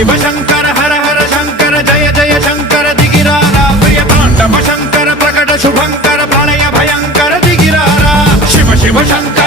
शिव शंकर हर हर शंकर जय जय शंकर दिगिरारा प्रिय तांडव शंकर प्रकट शुभंकर प्रलय भयंकर दिगिरारा शिव शिव शंकर